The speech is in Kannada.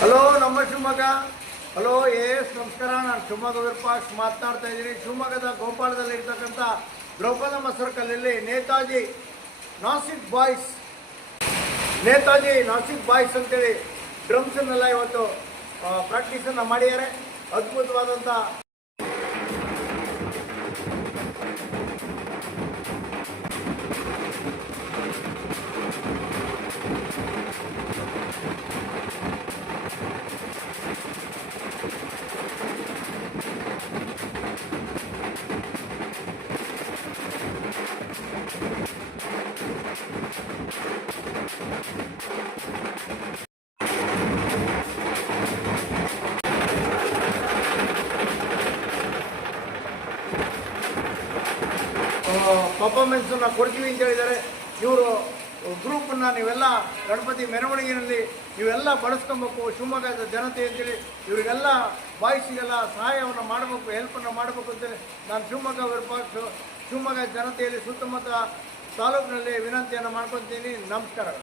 ಹಲೋ ನಮ್ಮ ಶಿವಮೊಗ್ಗ. ಹಲೋ ಎಸ್ ನಮಸ್ಕಾರ. ನಾನು ಶಿವಮೊಗ್ಗ ವಿರೂಪಾಕ್ಷ ಮಾತನಾಡ್ತಾ ಇದ್ದೀನಿ. ಶಿವಮೊಗ್ಗದ ಗೋಪಾಲದಲ್ಲಿ ಇರ್ತಕ್ಕಂಥ ದ್ರೌಪದಮ್ಮ ಸರ್ಕಲಲ್ಲಿ ನೇತಾಜಿ ನಾಸಿಕ್ ಬಾಯ್ಸ್ ಅಂತೇಳಿ ಡ್ರಮ್ಸನ್ನೆಲ್ಲ ಇವತ್ತು ಪ್ರಾಕ್ಟೀಸನ್ನು ಮಾಡಿದ್ದಾರೆ. ಅದ್ಭುತವಾದಂಥ ಪರ್ಫಾರ್ಮೆನ್ಸನ್ನು ಕೊಡ್ತೀವಿ ಅಂತ ಹೇಳಿದ್ದಾರೆ. ಇವರು ಗ್ರೂಪನ್ನು ನೀವೆಲ್ಲ ಗಣಪತಿ ಮೆರವಣಿಗೆಯಲ್ಲಿ ನೀವೆಲ್ಲ ಬಳಸ್ಕೊಬೇಕು ಶಿವಮೊಗ್ಗದ ಜನತೆ ಅಂತೇಳಿ. ಇವರಿಗೆಲ್ಲ ಬಾಯ್ಸಿಗೆಲ್ಲ ಸಹಾಯವನ್ನು ಮಾಡಬೇಕು, ಹೆಲ್ಪನ್ನು ಮಾಡಬೇಕು ಅಂತೇಳಿ ನಾನು ಶಿವಮೊಗ್ಗ ಜನತೆಯಲ್ಲಿ ಸುತ್ತಮುತ್ತ ತಾಲೂಕಿನಲ್ಲಿ ವಿನಂತಿಯನ್ನು ಮಾಡ್ಕೊತೀನಿ. ನಮಸ್ಕಾರ.